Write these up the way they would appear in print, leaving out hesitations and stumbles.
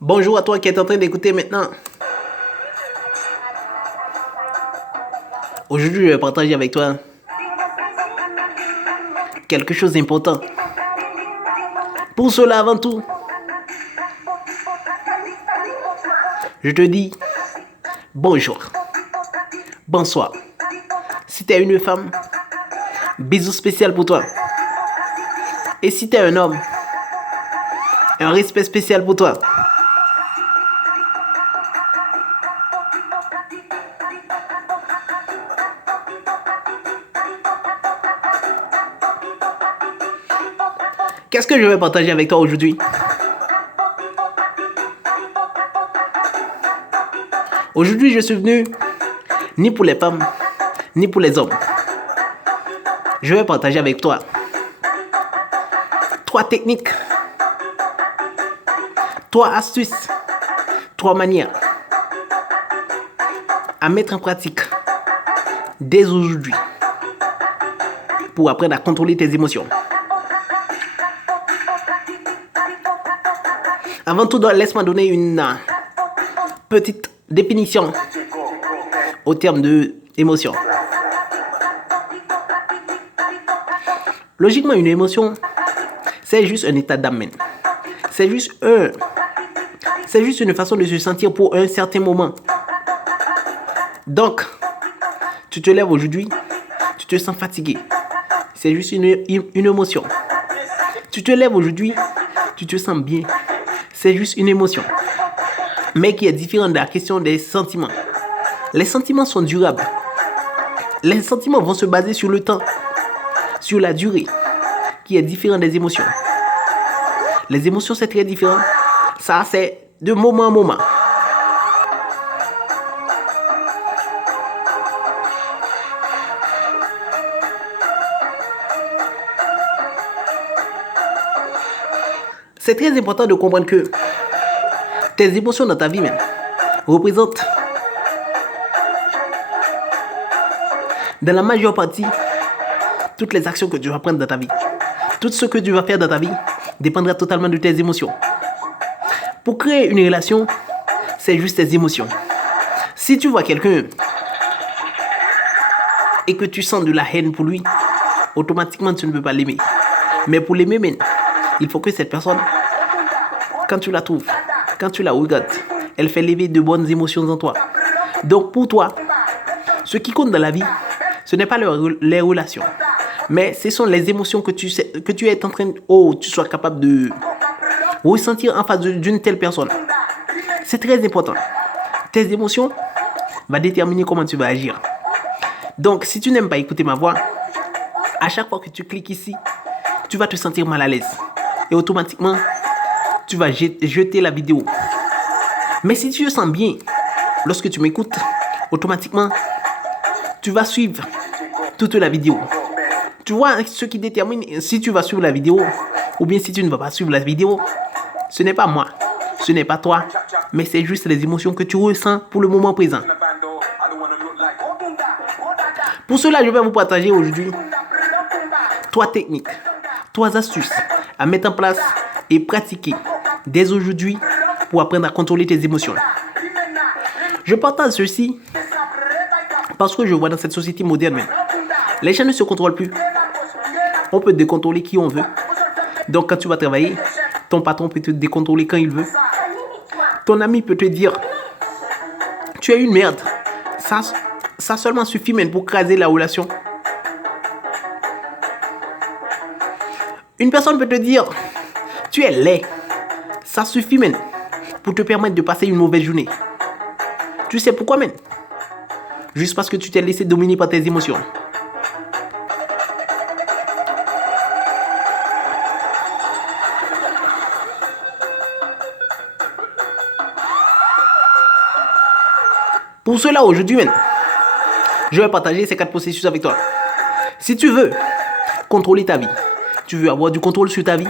Bonjour à toi qui es en train d'écouter maintenant. Aujourd'hui, je vais partager avec toi quelque chose d'important. Pour cela, avant tout, je te dis bonjour, bonsoir. Si tu es une femme, bisous spécial pour toi. Et si tu es un homme, un respect spécial pour toi. Qu'est-ce que je vais partager avec toi aujourd'hui? Aujourd'hui, je suis venu ni pour les femmes, ni pour les hommes. Je vais partager avec toi 3 techniques, 3 astuces, 3 manières à mettre en pratique dès aujourd'hui pour apprendre à contrôler tes émotions. Avant tout, laisse-moi donner une petite définition au terme de émotion. Logiquement, une émotion, c'est juste un état d'âme. C'est juste une façon de se sentir pour un certain moment. Donc, tu te lèves aujourd'hui, tu te sens fatigué. C'est juste une émotion. Tu te lèves aujourd'hui, tu te sens bien. C'est juste une émotion. Mais qui est différente de la question des sentiments. Les sentiments sont durables. Les sentiments vont se baser sur le temps, sur la durée, qui est différent des émotions. Les émotions, c'est très différent. Ça, c'est de moment à moment. C'est très important de comprendre que tes émotions dans ta vie même représentent dans la majeure partie toutes les actions que tu vas prendre dans ta vie. Tout ce que tu vas faire dans ta vie dépendra totalement de tes émotions. Pour créer une relation, c'est juste tes émotions. Si tu vois quelqu'un et que tu sens de la haine pour lui, automatiquement tu ne peux pas l'aimer. Mais pour l'aimer, il faut que cette personne, quand tu la trouves, quand tu la regardes, elle fait lever de bonnes émotions en toi. Donc pour toi, ce qui compte dans la vie, ce n'est pas les relations, mais ce sont les émotions que tu es en train de, tu sois capable de ressentir en face d'une telle personne. C'est très important. Tes émotions vont déterminer comment tu vas agir. Donc si tu n'aimes pas écouter ma voix, à chaque fois que tu cliques ici, tu vas te sentir mal à l'aise. Et automatiquement, tu vas jeter la vidéo. Mais si tu te sens bien, lorsque tu m'écoutes, automatiquement, tu vas suivre toute la vidéo. Tu vois, ce qui détermine si tu vas suivre la vidéo ou bien si tu ne vas pas suivre la vidéo, ce n'est pas moi, ce n'est pas toi, mais c'est juste les émotions que tu ressens pour le moment présent. Pour cela, je vais vous partager aujourd'hui 3 techniques, 3 astuces à mettre en place et pratiquer dès aujourd'hui pour apprendre à contrôler tes émotions. Je partage ceci parce que je vois dans cette société moderne, les gens ne se contrôlent plus. On peut décontrôler qui on veut. Donc quand tu vas travailler, ton patron peut te décontrôler quand il veut. Ton ami peut te dire, tu es une merde. Ça seulement suffit pour craser la relation. Une personne peut te dire, tu es laid. Ça suffit pour te permettre de passer une mauvaise journée. Tu sais pourquoi Juste parce que tu t'es laissé dominer par tes émotions. Pour cela, aujourd'hui, je vais partager ces 4 processus avec toi. Si tu veux contrôler ta vie, tu veux avoir du contrôle sur ta vie,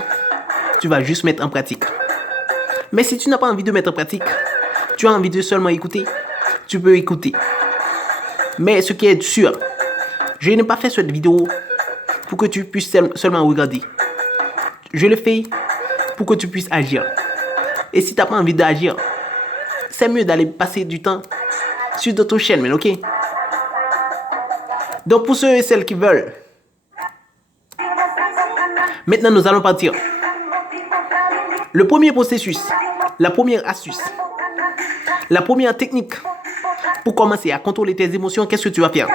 tu vas juste mettre en pratique. Mais si tu n'as pas envie de mettre en pratique, tu as envie de seulement écouter, tu peux écouter. Mais ce qui est sûr, je n'ai pas fait cette vidéo pour que tu puisses seulement regarder. Je le fais pour que tu puisses agir. Et si tu n'as pas envie d'agir, c'est mieux d'aller passer du temps sur d'autres chaînes, ok? Donc pour ceux et celles qui veulent, maintenant nous allons partir. Le premier processus, la première astuce, la première technique pour commencer à contrôler tes émotions, qu'est-ce que tu vas faire?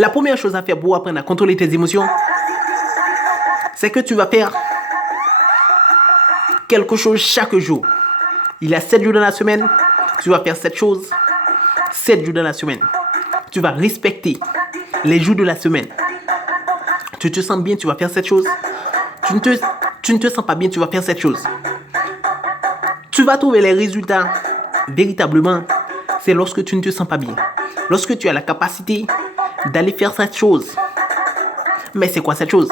La première chose à faire pour apprendre à contrôler tes émotions, c'est que tu vas faire quelque chose chaque jour. Il y a 7 jours dans la semaine, tu vas faire cette chose 7 jours dans la semaine. Tu vas respecter les jours de la semaine. Tu te sens bien, tu vas faire cette chose. Tu ne te sens pas bien, tu vas faire cette chose. Tu vas trouver les résultats véritablement, c'est lorsque tu ne te sens pas bien. Lorsque tu as la capacité d'aller faire cette chose. Mais c'est quoi cette chose?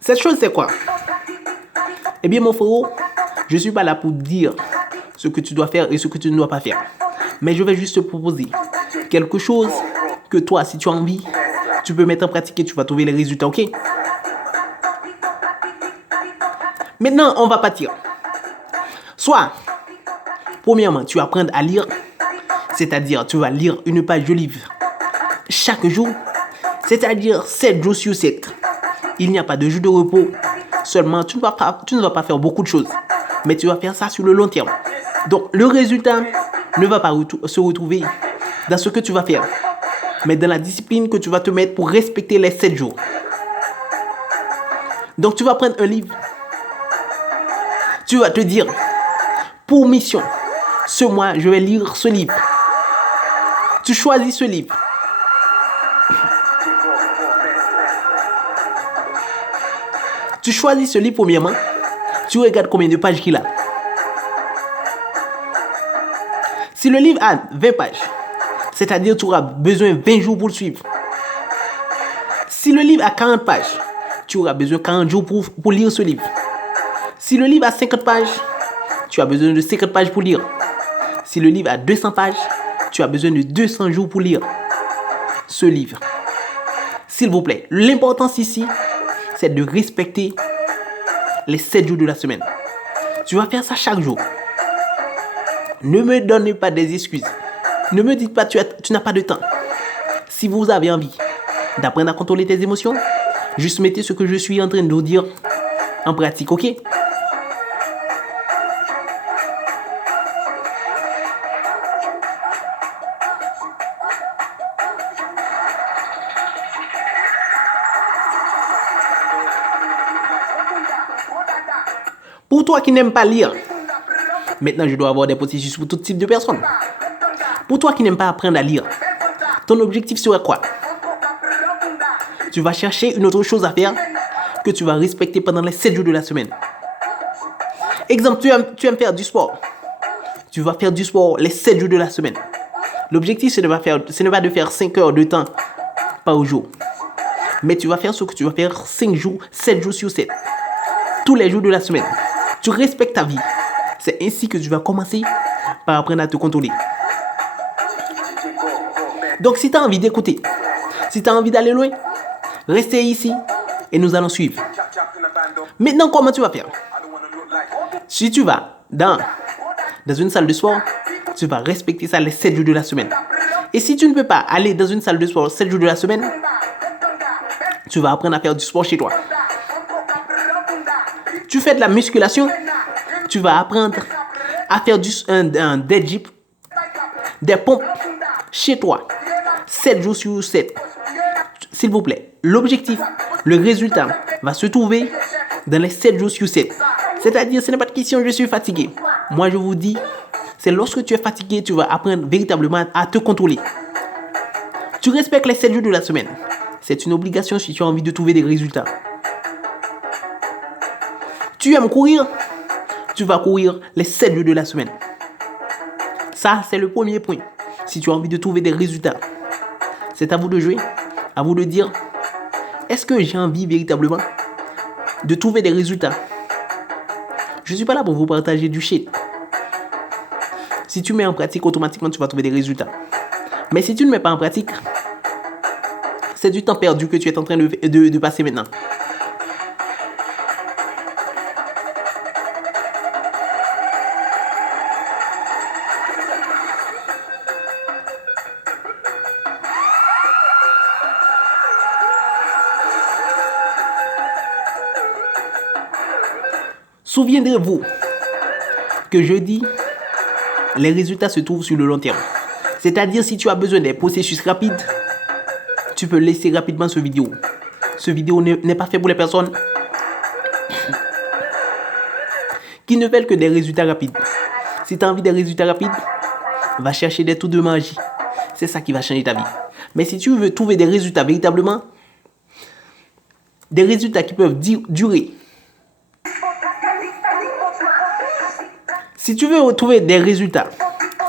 Cette chose, c'est quoi? Eh bien, mon frérot, je ne suis pas là pour dire ce que tu dois faire et ce que tu ne dois pas faire. Mais je vais juste te proposer quelque chose que toi, si tu as envie, tu peux mettre en pratique et tu vas trouver les résultats, ok? Maintenant, on va partir. Soit, premièrement, tu vas apprendre à lire, c'est-à-dire tu vas lire une page de livre chaque jour, c'est-à-dire 7 jours sur 7. Il n'y a pas de jour de repos. Seulement, tu ne vas pas faire beaucoup de choses. Mais tu vas faire ça sur le long terme. Donc, le résultat ne va pas se retrouver dans ce que tu vas faire, mais dans la discipline que tu vas te mettre pour respecter les 7 jours. Donc, tu vas prendre un livre. Tu vas te dire, pour mission, ce mois, je vais lire ce livre. Tu choisis ce livre. Tu choisis ce livre premièrement. Tu regardes combien de pages qu'il a. Si le livre a 20 pages, c'est-à-dire tu auras besoin de 20 jours pour le suivre. Si le livre a 40 pages, tu auras besoin de 40 jours pour lire ce livre. Si le livre a 50 pages, tu as besoin de 50 pages pour lire. Si le livre a 200 pages, tu as besoin de 200 jours pour lire ce livre. S'il vous plaît, l'importance ici, c'est de respecter les 7 jours de la semaine. Tu vas faire ça chaque jour. Ne me donnez pas des excuses. Ne me dites pas que tu n'as pas de temps. Si vous avez envie d'apprendre à contrôler tes émotions, juste mettez ce que je suis en train de vous dire en pratique, ok? Pour toi qui n'aimes pas lire, maintenant je dois avoir des processus pour tout type de personnes. Pour toi qui n'aimes pas apprendre à lire, ton objectif serait quoi? Tu vas chercher une autre chose à faire que tu vas respecter pendant les 7 jours de la semaine. Exemple, tu aimes faire du sport. Tu vas faire du sport les 7 jours de la semaine. L'objectif, ce n'est pas de faire 5 heures de temps par jour. Mais tu vas faire ce que tu vas faire 5 jours, 7 jours sur 7. Tous les jours de la semaine. Tu respectes ta vie. C'est ainsi que tu vas commencer par apprendre à te contrôler. Donc, si tu as envie d'écouter, si tu as envie d'aller loin, restez ici et nous allons suivre. Maintenant, comment tu vas faire? Si tu vas dans une salle de sport, tu vas respecter ça les 7 jours de la semaine. Et si tu ne peux pas aller dans une salle de sport 7 jours de la semaine, tu vas apprendre à faire du sport chez toi. Tu fais de la musculation, tu vas apprendre à faire un deadlift, des pompes chez toi, 7 jours sur 7. S'il vous plaît, l'objectif, le résultat va se trouver dans les 7 jours sur 7. C'est-à-dire, ce n'est pas de question, je suis fatigué. Moi, je vous dis, c'est lorsque tu es fatigué, tu vas apprendre véritablement à te contrôler. Tu respectes les 7 jours de la semaine. C'est une obligation si tu as envie de trouver des résultats. Tu aimes courir, tu vas courir les 7 jours de la semaine. Ça, c'est le premier point. Si tu as envie de trouver des résultats, c'est à vous de jouer, à vous de dire, est-ce que j'ai envie véritablement de trouver des résultats? Je ne suis pas là pour vous partager du shit. Si tu mets en pratique, automatiquement, tu vas trouver des résultats. Mais si tu ne mets pas en pratique, c'est du temps perdu que tu es en train de passer maintenant. Souviendrez-vous que je dis, les résultats se trouvent sur le long terme. C'est-à-dire, si tu as besoin des processus rapides, tu peux laisser rapidement ce vidéo. Ce vidéo n'est pas fait pour les personnes qui ne veulent que des résultats rapides. Si tu as envie des résultats rapides, va chercher des trucs de magie. C'est ça qui va changer ta vie. Mais si tu veux trouver des résultats véritablement, des résultats qui peuvent durer. Si tu veux trouver des résultats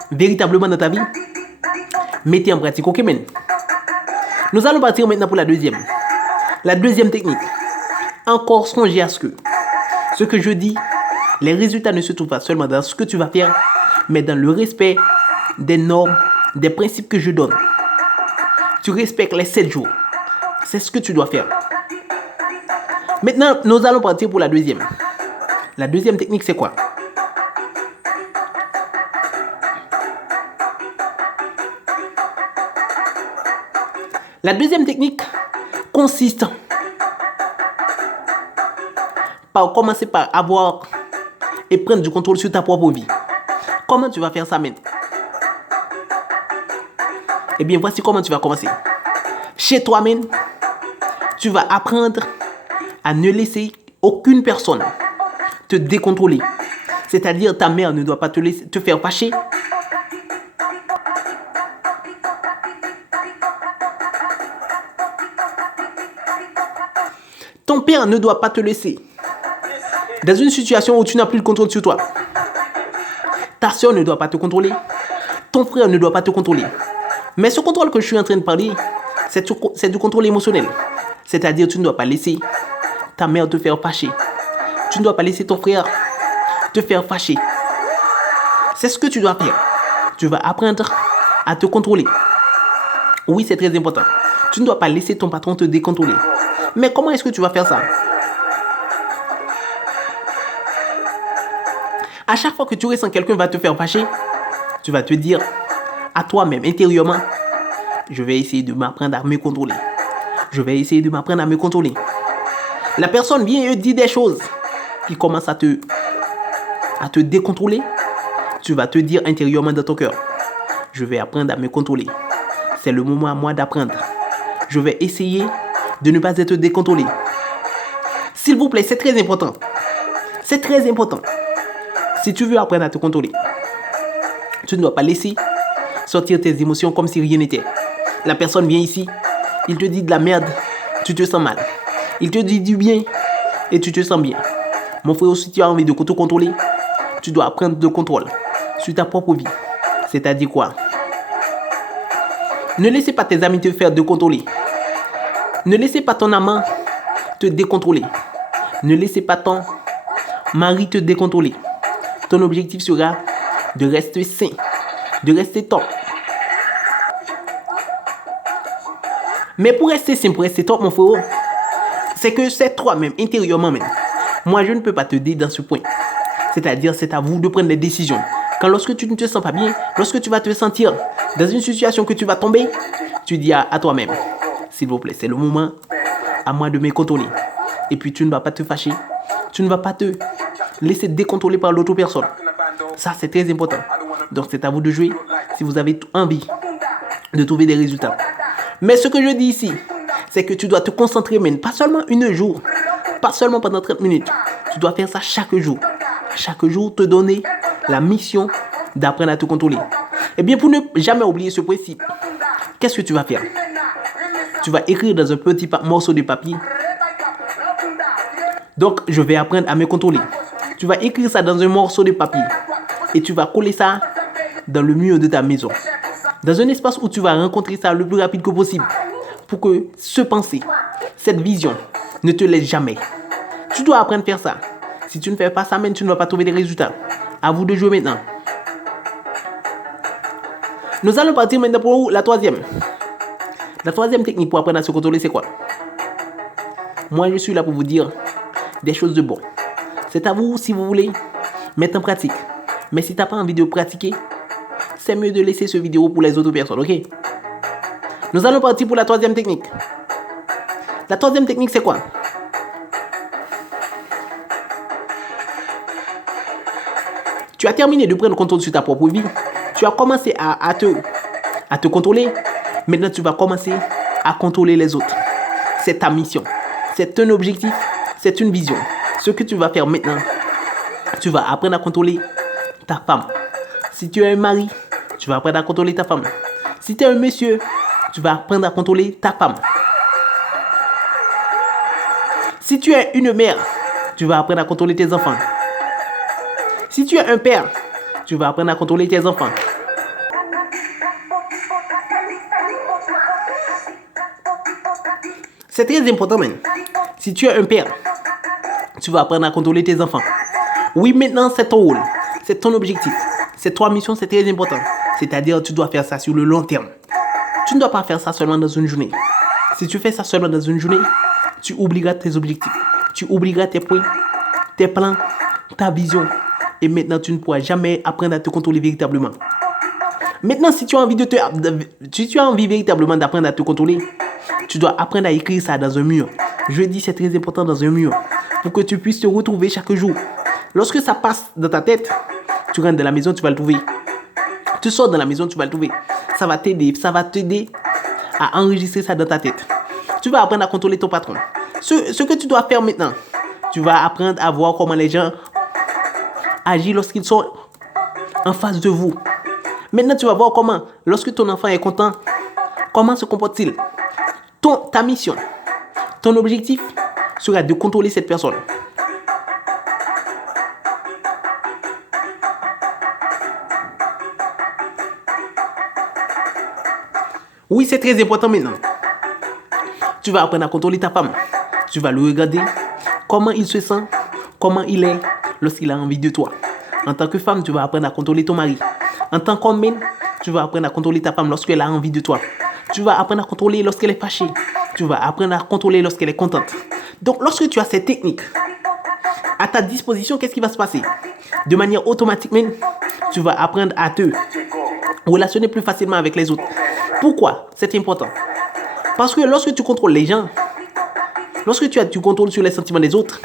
véritablement dans ta vie, mettez en pratique. Ok, men? Nous allons partir maintenant pour la deuxième. La deuxième technique. Encore songer à ce que je dis, les résultats ne se trouvent pas seulement dans ce que tu vas faire, mais dans le respect des normes, des principes que je donne. Tu respectes les 7 jours. C'est ce que tu dois faire. Maintenant, nous allons partir pour la deuxième. La deuxième technique, c'est quoi? La deuxième technique consiste par commencer par avoir et prendre du contrôle sur ta propre vie. Comment tu vas faire ça maintenant? Eh bien, voici comment tu vas commencer. Chez toi-même, tu vas apprendre à ne laisser aucune personne te décontrôler. C'est-à-dire, ta mère ne doit pas te faire fâcher. Ton père ne doit pas te laisser dans une situation où tu n'as plus le contrôle sur toi. Ta soeur ne doit pas te contrôler. Ton frère ne doit pas te contrôler. Mais ce contrôle que je suis en train de parler, c'est du contrôle émotionnel. C'est-à-dire, tu ne dois pas laisser ta mère te faire fâcher. Tu ne dois pas laisser ton frère te faire fâcher. C'est ce que tu dois faire. Tu vas apprendre à te contrôler. Oui, c'est très important. Tu ne dois pas laisser ton patron te décontrôler. Mais comment est-ce que tu vas faire ça? À chaque fois que tu ressens que quelqu'un va te faire fâcher, tu vas te dire à toi-même intérieurement, je vais essayer de m'apprendre à me contrôler. Je vais essayer de m'apprendre à me contrôler. La personne vient et dit des choses qui commencent à te décontrôler. Tu vas te dire intérieurement dans ton cœur, je vais apprendre à me contrôler. C'est le moment à moi d'apprendre. Je vais essayer de ne pas être décontrôlé. S'il vous plaît, c'est très important. C'est très important. Si tu veux apprendre à te contrôler, tu ne dois pas laisser sortir tes émotions comme si rien n'était. La personne vient ici, il te dit de la merde, tu te sens mal. Il te dit du bien et tu te sens bien. Mon frère, si tu as envie de te contrôler, tu dois apprendre le contrôle sur ta propre vie. C'est-à-dire quoi? Ne laissez pas tes amis te faire décontrôler. Ne laissez pas ton amant te décontrôler. Ne laissez pas ton mari te décontrôler. Ton objectif sera de rester sain, de rester top. Mais pour rester sain, pour rester top, mon frère, c'est que c'est toi-même, intérieurement même. Moi, je ne peux pas te dire dans ce point. C'est-à-dire, c'est à vous de prendre les décisions. Quand lorsque tu ne te sens pas bien, lorsque tu vas te sentir dans une situation que tu vas tomber, tu dis à toi-même, s'il vous plaît, c'est le moment à moi de me contrôler. Et puis tu ne vas pas te fâcher. Tu ne vas pas te laisser décontrôler par l'autre personne. Ça, c'est très important. Donc, c'est à vous de jouer si vous avez envie de trouver des résultats. Mais ce que je dis ici, c'est que tu dois te concentrer, mais pas seulement une jour, pas seulement pendant 30 minutes. Tu dois faire ça chaque jour. Chaque jour, te donner la mission d'apprendre à te contrôler. Eh bien, pour ne jamais oublier ce principe, qu'est-ce que tu vas faire? Tu vas écrire dans un petit morceau de papier. Donc, je vais apprendre à me contrôler. Tu vas écrire ça dans un morceau de papier. Et tu vas coller ça dans le mur de ta maison. Dans un espace où tu vas rencontrer ça le plus rapide que possible. Pour que ce pensée, cette vision ne te laisse jamais. Tu dois apprendre à faire ça. Si tu ne fais pas ça, même tu ne vas pas trouver des résultats. À vous de jouer maintenant. Nous allons partir maintenant pour la troisième. La troisième technique pour apprendre à se contrôler, c'est quoi? Moi, je suis là pour vous dire des choses de bon. C'est à vous, si vous voulez, mettre en pratique. Mais si tu n'as pas envie de pratiquer, c'est mieux de laisser ce vidéo pour les autres personnes, ok? Nous allons partir pour la troisième technique. La troisième technique, c'est quoi? Tu as terminé de prendre le contrôle sur ta propre vie. Tu as commencé à te contrôler. Maintenant, tu vas commencer à contrôler les autres. C'est ta mission. C'est un objectif. C'est une vision. Ce que tu vas faire maintenant, tu vas apprendre à contrôler ta femme. Si tu es un mari, tu vas apprendre à contrôler ta femme. Si tu es un monsieur, tu vas apprendre à contrôler ta femme. Si tu es une mère, tu vas apprendre à contrôler tes enfants. Si tu es un père, tu vas apprendre à contrôler tes enfants. C'est très important même. Si tu es un père, tu vas apprendre à contrôler tes enfants. Oui, maintenant c'est ton rôle. C'est ton objectif. C'est ta mission, c'est très important. C'est-à-dire, tu dois faire ça sur le long terme. Tu ne dois pas faire ça seulement dans une journée. Si tu fais ça seulement dans une journée, tu oublieras tes objectifs. Tu oublieras tes points, tes plans, ta vision. Et maintenant, tu ne pourras jamais apprendre à te contrôler véritablement. Maintenant, si tu as envie véritablement d'apprendre à te contrôler, tu dois apprendre à écrire ça dans un mur. Je dis, c'est très important dans un mur. Pour que tu puisses te retrouver chaque jour. Lorsque ça passe dans ta tête, tu rentres dans la maison, tu vas le trouver. Tu sors de la maison, tu vas le trouver. Ça va t'aider à enregistrer ça dans ta tête. Tu vas apprendre à contrôler ton patron. Ce que tu dois faire maintenant, tu vas apprendre à voir comment les gens agissent lorsqu'ils sont en face de vous. Maintenant, tu vas voir comment, lorsque ton enfant est content, comment se comporte-t-il. Ta mission, ton objectif sera de contrôler cette personne. Oui, c'est très important maintenant. Tu vas apprendre à contrôler ta femme. Tu vas le regarder, comment il se sent, comment il est lorsqu'il a envie de toi. En tant que femme, tu vas apprendre à contrôler ton mari. En tant qu'homme, tu vas apprendre à contrôler ta femme lorsqu'elle a envie de toi. Tu vas apprendre à contrôler lorsqu'elle est fâchée. Tu vas apprendre à contrôler lorsqu'elle est contente. Donc, lorsque tu as cette technique à ta disposition, qu'est-ce qui va se passer? De manière automatique, tu vas apprendre à te relationner plus facilement avec les autres. Pourquoi c'est important? Parce que lorsque tu contrôles les gens, lorsque tu contrôles sur les sentiments des autres,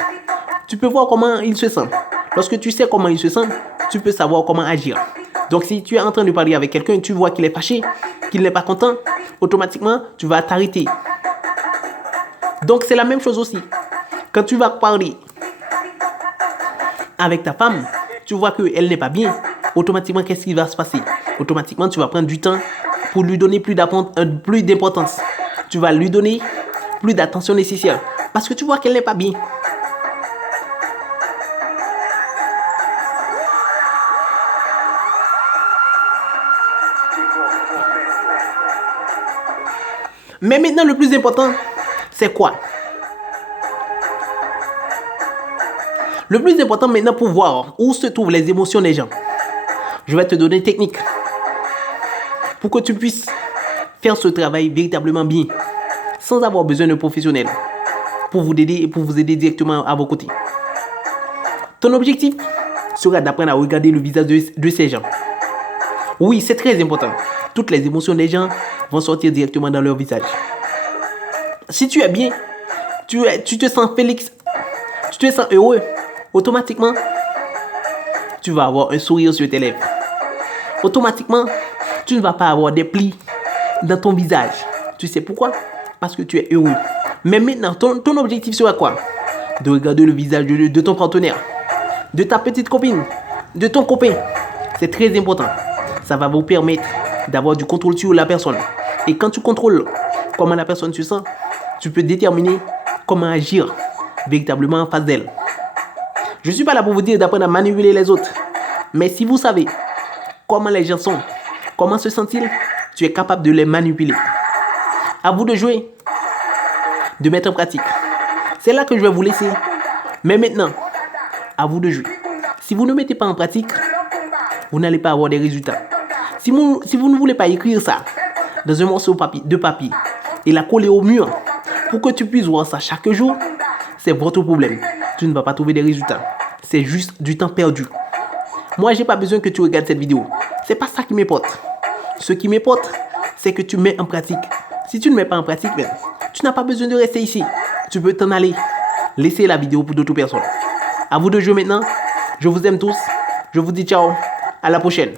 tu peux voir comment ils se sentent. Lorsque tu sais comment ils se sentent, tu peux savoir comment agir. Donc, si tu es en train de parler avec quelqu'un et tu vois qu'il est fâché, qu'il n'est pas content, automatiquement, tu vas t'arrêter. Donc, c'est la même chose aussi. Quand tu vas parler avec ta femme, tu vois qu'elle n'est pas bien, automatiquement, qu'est-ce qui va se passer? Automatiquement, tu vas prendre du temps pour lui donner plus d'importance. Tu vas lui donner plus d'attention nécessaire. Parce que tu vois qu'elle n'est pas bien. Mais maintenant, le plus important, c'est quoi? Le plus important maintenant pour voir où se trouvent les émotions des gens. Je vais te donner une technique pour que tu puisses faire ce travail véritablement bien, sans avoir besoin de professionnels pour vous aider directement à vos côtés. Ton objectif sera d'apprendre à regarder le visage de ces gens. Oui, c'est très important. Toutes les émotions des gens vont sortir directement dans leur visage. Si tu es bien, tu te sens félix, tu te sens heureux, automatiquement, tu vas avoir un sourire sur tes lèvres. Automatiquement, tu ne vas pas avoir des plis dans ton visage. Tu sais pourquoi? Parce que tu es heureux. Mais maintenant, ton objectif sera quoi? De regarder le visage de ton partenaire, de ta petite copine, de ton copain. C'est très important. Ça va vous permettre d'avoir du contrôle sur la personne. Et quand tu contrôles comment la personne se sent, tu peux déterminer comment agir véritablement en face d'elle. Je ne suis pas là pour vous dire d'apprendre à manipuler les autres. Mais si vous savez comment les gens sont, comment se sentent-ils. Tu es capable de les manipuler. À vous de jouer, de mettre en pratique. C'est là que je vais vous laisser. Mais maintenant, à vous de jouer. Si vous ne mettez pas en pratique, vous n'allez pas avoir des résultats. Si vous ne voulez pas écrire ça dans un morceau de papier et la coller au mur pour que tu puisses voir ça chaque jour, c'est votre problème. Tu ne vas pas trouver des résultats. C'est juste du temps perdu. Moi, je n'ai pas besoin que tu regardes cette vidéo. C'est pas ça qui m'importe. Ce qui m'importe, c'est que tu mets en pratique. Si tu ne mets pas en pratique, tu n'as pas besoin de rester ici. Tu peux t'en aller. Laissez la vidéo pour d'autres personnes. À vous de jouer maintenant. Je vous aime tous. Je vous dis ciao. À la prochaine.